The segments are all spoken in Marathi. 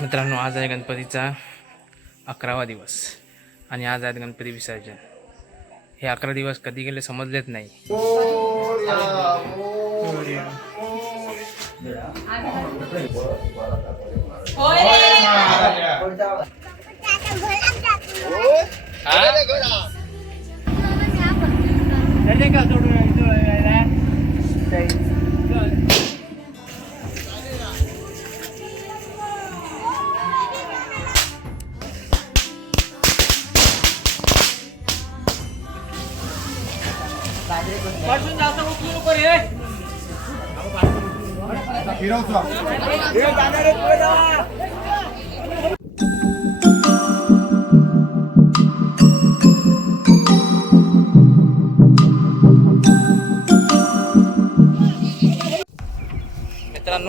मित्रांनो आज आहे गणपतीचा अकरावा दिवस आणि आज आहे गणपती विसर्जन. हे अकरा दिवस कधी गेले समजलेच नाही.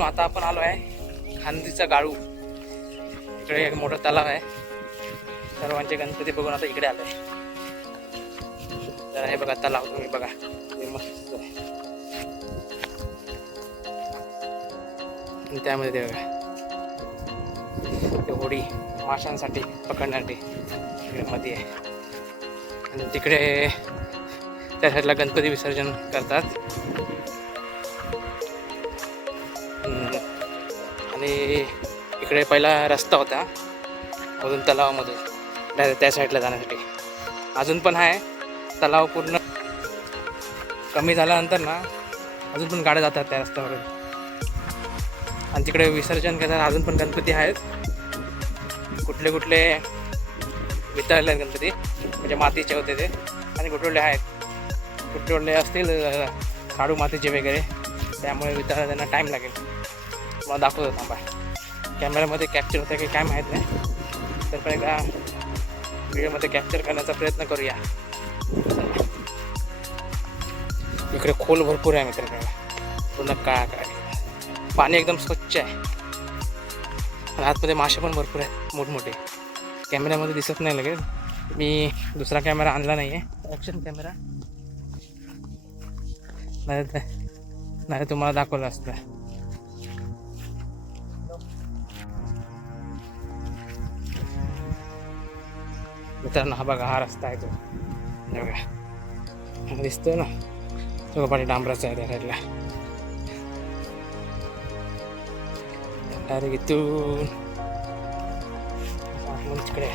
मित्रांनो आता आपण आलो आहे. खांदीचा गाळू. इकडे एक मोठा तलाव आहे. सर्वांचे गणपती बघून आता इकडे आलोय. तर हे बघा तलाव तुम्ही बघा. हे मस्त आहे. त्यामध्ये ते बघा. ते होडी माशांसाठी पकडण्यासाठी इकडे मध्ये आहे. आणि तिकडे त्या साईडला गणपती विसर्जन करतात. आणि इकडे पहिला रस्ता होता मधून तलावामधून डायरेक्ट त्या साईडला जाण्यासाठी. अजून पण आहे तलाव पूर्ण कमी झाल्यानंतर ना अजून पण गाड्या जातात त्या रस्त्यावरून. आणि तिकडे विसर्जन करताना अजून पण गणपती आहेत. कुठले कुठले वितळले आहेत गणपती म्हणजे मातीचे होते ते आणि कुठले आहेत. कुठले कुठले असतील अं, मातीचे वगैरे त्यामुळे वितळायला त्यांना टाईम लागेल. मला दाखवतो थांबा. कॅमेऱ्यामध्ये कॅप्चर होतं की काय माहीत नाही. तर पण एकदा व्हिडिओमध्ये कॅप्चर करण्याचा प्रयत्न करूया. इकडे खोल भरपूर आहे मित्रांनो. पूर्ण काळा काळा पाणी एकदम स्वच्छ आहे. आणि आतमध्ये मासे पण भरपूर आहेत मोठमोठे. कॅमेऱ्यामध्ये दिसत नाही लगेच. मी दुसरा कॅमेरा आणला नाही आहे ॲक्शन कॅमेरा नाही तुम्हाला दाखवलं असतं. मित्रांनो हा बघा हा रस्ता आहे तो. बघा. दिसतोय ना? तो पाणी डांबराचा आहे त्या साईडला. डायरेक्ट इथून मग तिकडे.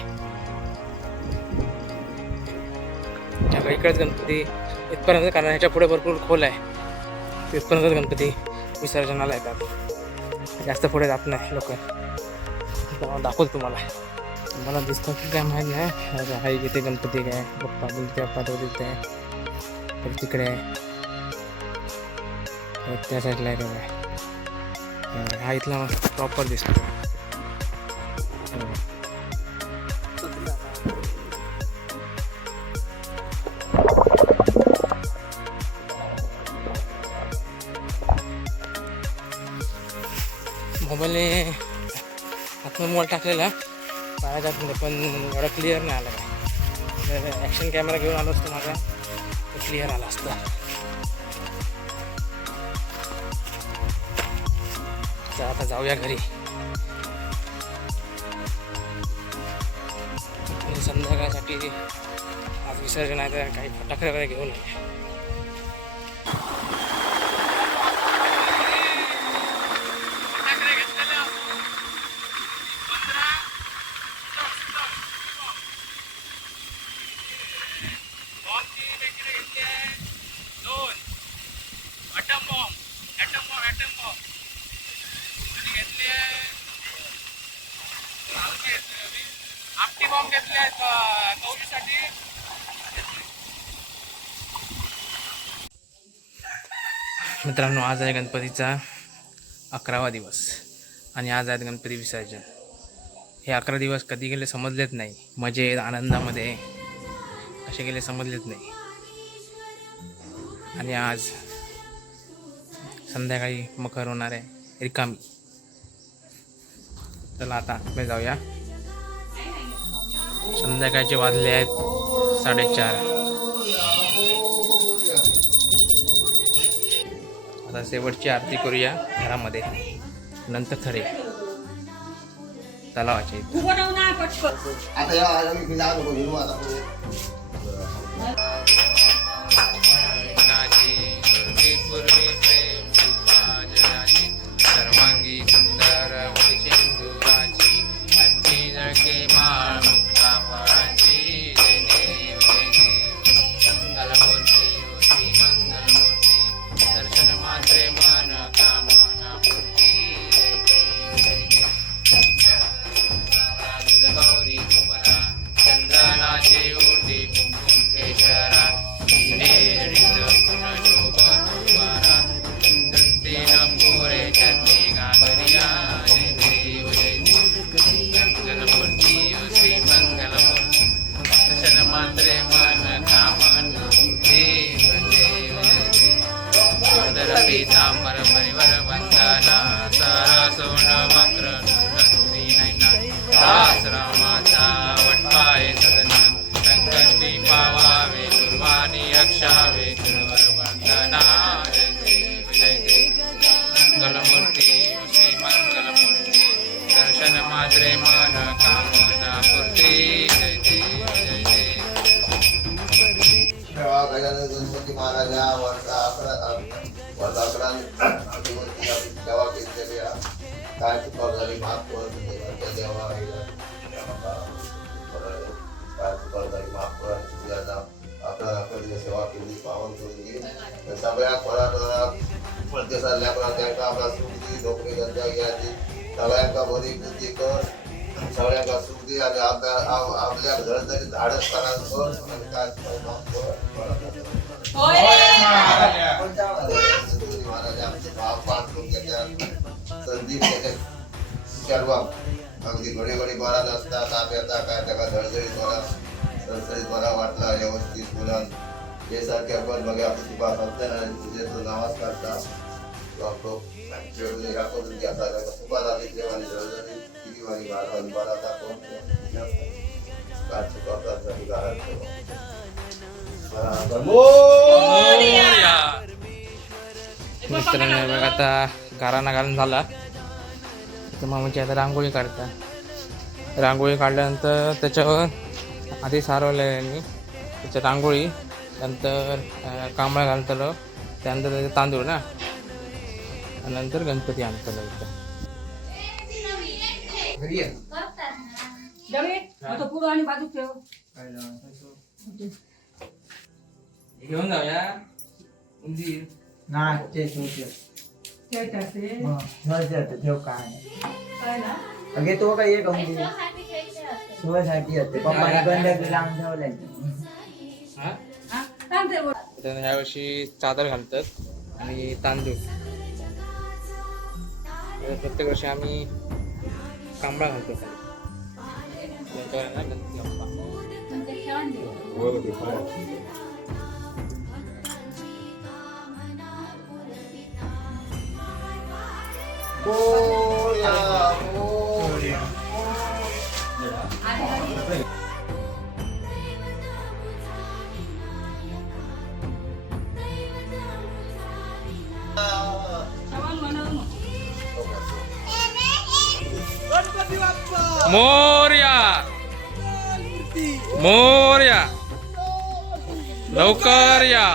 इकडेच गणपती. इथपर्यंत कारण ह्याच्या पुढे भरपूर खोल आहे. तिथपर्यंतच गणपती विसर्जनाला येतात. जास्त पुढे जात नाही लोक. दाखवतो तुम्हाला. मला दिसतं की काय माहीत नाही. आता हा इथे गणपती काय? पप्पा बोलते पप्पा बोलते. तर तिकडे आहे. त्या साईडला आहे काय हा इथला प्रॉपर दिसतो. मोबाईलने आतमध्ये मोबाईल टाकलेला. पायाच्या पण एवढा क्लिअर नाही आला. काय ॲक्शन कॅमेरा घेऊन आलो असतो माझा तर क्लिअर आला असतो. तर आता जाऊया घरी. संध्याकाळसाठी आज विसर्जन आहे तर काही फटाकडे वगैरे घेऊन ये आहेत कौलीसाठी मित्रांनो आज आहे गणपतीचा अकरावा दिवस आणि आज आहे गणपती विसर्जन. हे अकरा दिवस कधी गेले समजलेच नाही. मजेत आनंदामध्ये असे गेले समजलेच नाही. आणि आज संध्याकाळी मकर होणार आहे रिकामी. चला आता मी जाऊया. संध्याकाळचे वाजले आहेत साडेचार. आता शेवटची आरती करूया घरामध्ये. नंतर खरे तलावाच्या इथे लेकरा त्यांना आपला सुख दी नोकरी धंदा घ्यायची सगळ्यांका बरी बुद्धी कर। सगळ्यांका सुख दे आणि आपल्या आपल्या घर जरी झाडं कर आणि काय चुका माफ़ कर। होय महाराज आमचे भाव सर्व अगदी घडी घडी ताप येता काय त्याला धडधडीत बरा सणसणीत बरा वाटला व्यवस्थित बोला हे सारख्या पण बघा आपण तुका सत्यनारायण नावाच करता वापरो जेवढे किती वाणी बारा घरात मित्रांनो बघ आता घराणा घालून झाला. तर मामाची आता रांगोळी काढता रांगोळी काढल्यानंतर त्याच्यावर आधी सारवलेली त्याच्या रांगोळी नंतर कांबळा घालतलो. त्यानंतर त्याचे तांदूळ ना. आणि नंतर गणपती पुढं आणि बाजू ठेव. घेऊन जाऊया. उंदीर नाही ठेव काय. काय ना? अगे तो काय एक म्हणजे शिवासाठी असते. लांब ठेवलाय. हा? हा ह्या वर्षी चादर घालतात आणि तांदूळ. म्हणजे प्रत्येक वर्षी आम्ही कांबळा घालतो. खाली गणपती बाप्पा. मोरया, मोर्या मोर्या लवकर या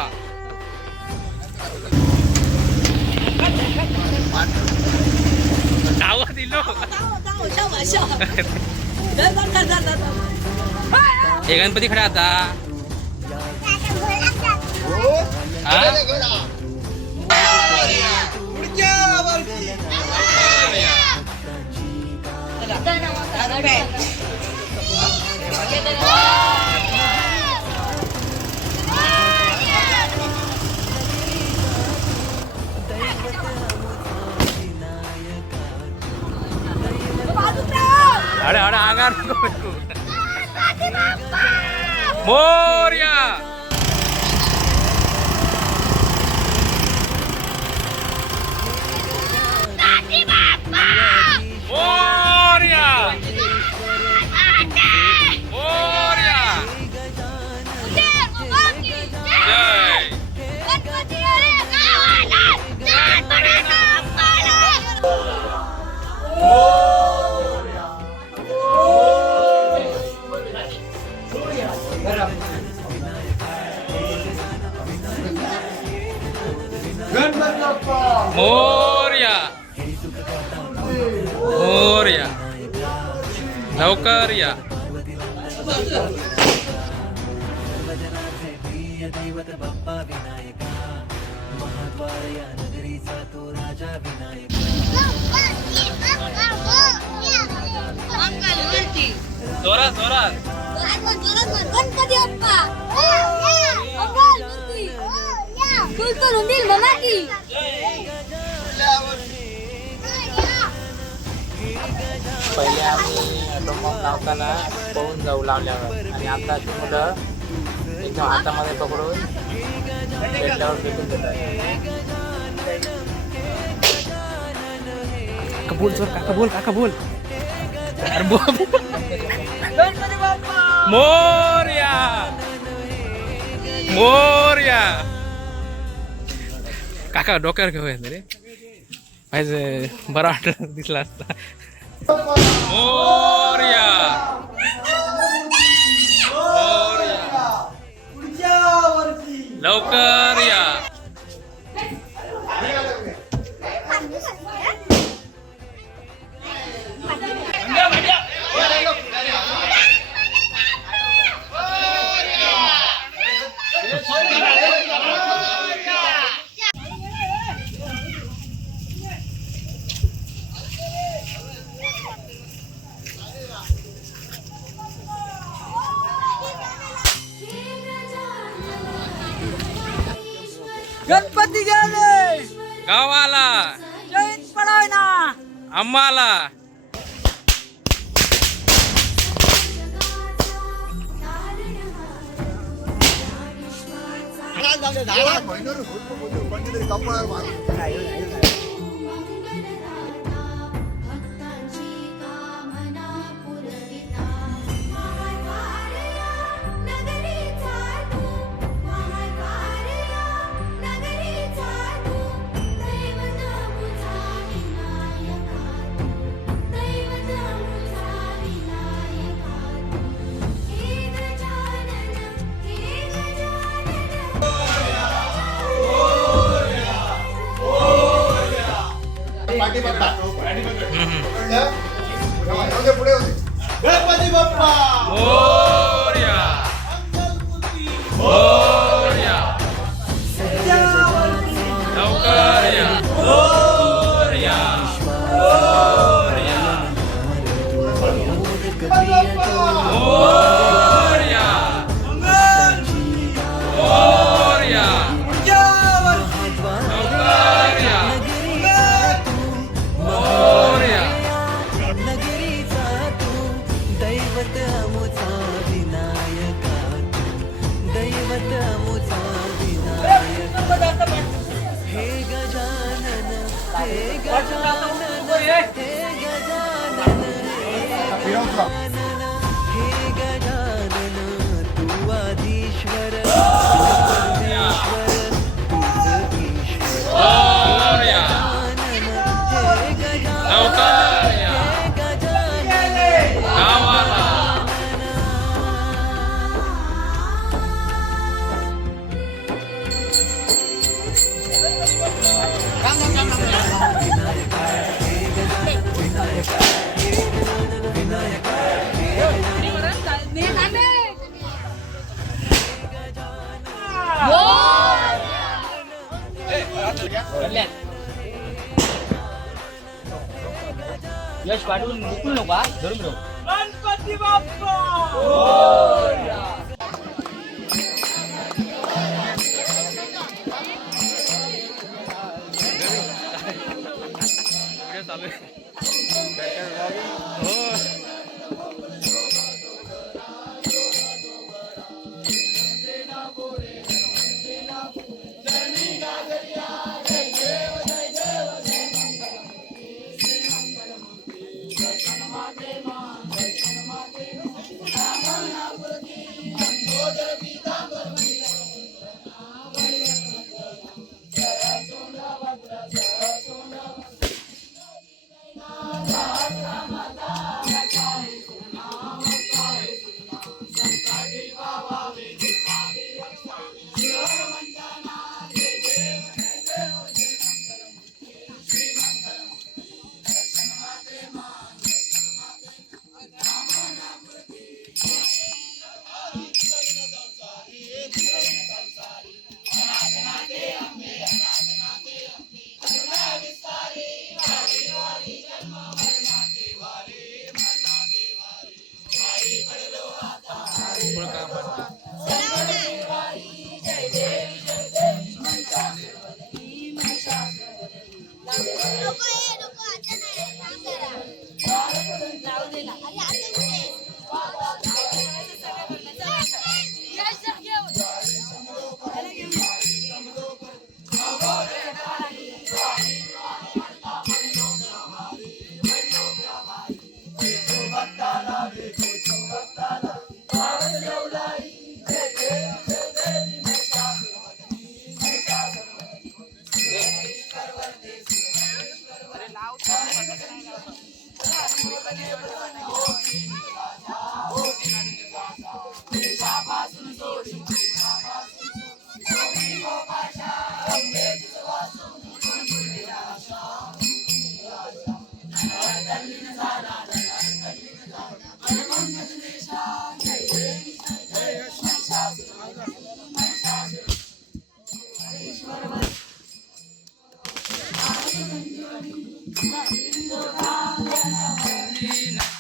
डावा दिलो हे गणपती खडे आता हा? मोरया. अरे अरे अंगार नको फेकू. Murya Murya Naukarya. Raja Vinayaka अंकल मूर्ती तुलतून होतील म्हणा की पहिले आम्ही ॲटोमॉम लावताना पळून जाऊ लावल्यावर आणि आता ती मुलं एकदम हातामध्ये पकडून पेटल्यावर फेकून देतात काका बोल सर काका बोल काका बोल अरे बोल. मोर्या. मोर्या. काका डोक्यावर घेऊया रे पाहिजे बरा वाटलं दिसला असता. मोर्या. लवकर या. நாடா मोर्या गजानन हे गजानन हे गजानन यश पाठवून उकळू नको हा? धरून ठेव व्हिडिओ tema. 来。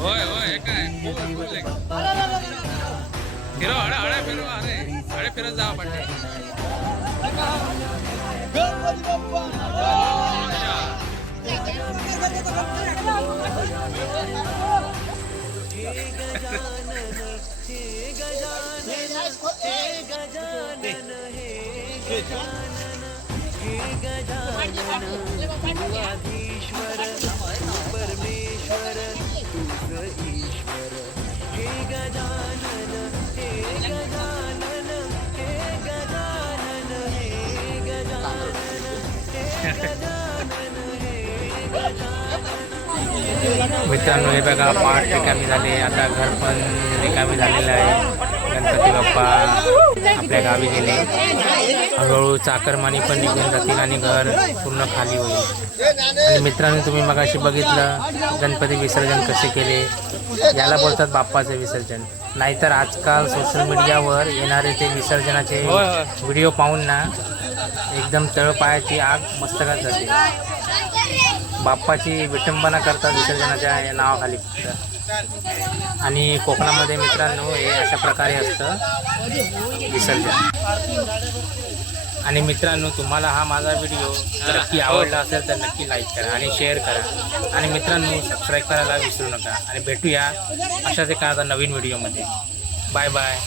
होय होय काय? फिरो हडे हडे फिरो अरे हडे फिरत हे गजा ईश्वर परमेश्वर तुझ ईश्वर हे गजानन हे गजानन हे गजानन हे गजानन हे गजानन हे गजानन मित्रांनो हे बघा पाठ रिकामी झाले. आता घर पण रिकामी झालेलं आहे. गणपती बाप्पा आपल्या गावी गेले. हळूहळू चाकरमानी पण निघून जातील आणि घर पूर्ण खाली होईल. आणि मित्रांनो तुम्ही मगाशी बघितलं गणपती विसर्जन कसे केले? याला बोलतात बाप्पाचे विसर्जन. नाहीतर आजकाल सोशल मीडियावर येणारे ते विसर्जनाचे व्हिडिओ पाहून ना एकदम तळपायाची आग मस्तकात जाते. बाप्पाची विटंबना करतात विसर्जनाच्या नावाखाली. फक्त आणि कोकणामध्ये मित्रांनो हे अशा प्रकारे असतं. विसर्जन. आणि मित्रांनो तुम्हाला हा माझा व्हिडिओ नक्की आवडला असेल तर नक्की लाईक करा आणि शेअर करा. आणि मित्रांनो सबस्क्राईब करायला विसरू नका. आणि भेटूया अशाच एका आता नवीन व्हिडिओमध्ये बाय बाय